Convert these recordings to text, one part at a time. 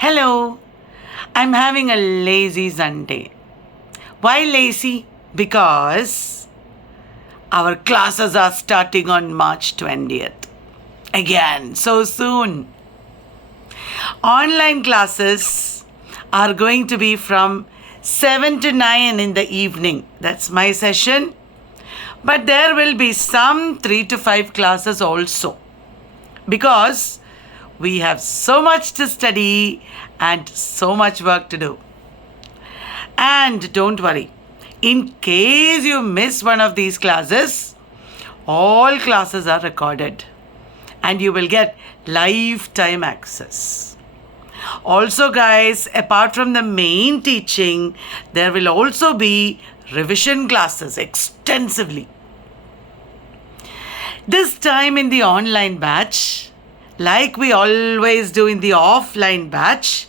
Hello, I'm having a lazy Sunday. Why lazy? Because our classes are starting on March 20th. Again, so soon. Online classes are going to be from 7 to 9 in the evening. That's my session. But there will be some 3 to 5 classes also. Because we have so much to study and so much work to do. And don't worry, in case you miss one of these classes, all classes are recorded and you will get lifetime access. Also, guys, apart from the main teaching, there will also be revision classes extensively. This time in the online batch, like we always do in the offline batch,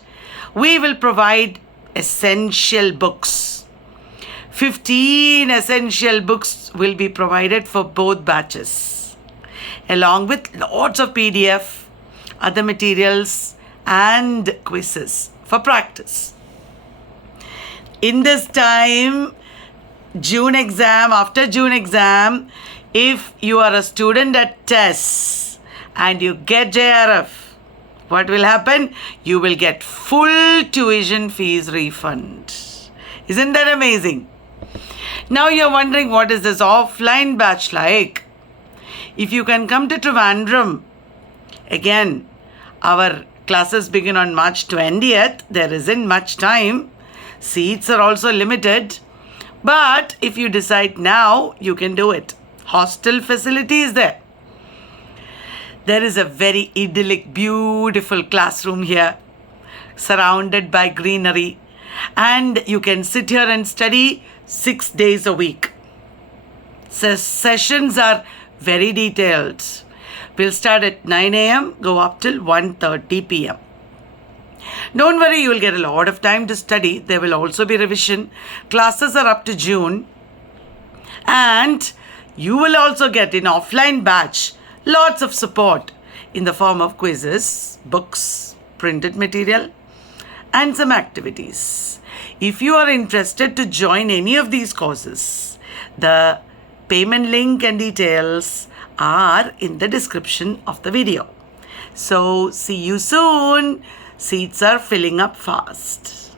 we will provide essential books. 15 essential books will be provided for both batches, along with lots of PDF, other materials, and quizzes for practice. In this time, after June exam, if you are a student at tests and you get JRF, what will happen? You will get full tuition fees refund. Isn't that amazing? Now you're wondering, what is this offline batch like? If you can come to Trivandrum, again, our classes begin on March 20th. There isn't much time. Seats are also limited. But if you decide now, you can do it. Hostel facility is there. There is a very idyllic, beautiful classroom here, surrounded by greenery. And you can sit here and study 6 days a week. So sessions are very detailed. We'll start at 9 a.m., go up till 1:30 p.m. Don't worry, you will get a lot of time to study. There will also be revision. Classes are up to June. And you will also get in offline batch lots of support in the form of quizzes, books, printed material, and some activities. If you are interested to join any of these courses, the payment link and details are in the description of the video. So, see you soon. Seats are filling up fast.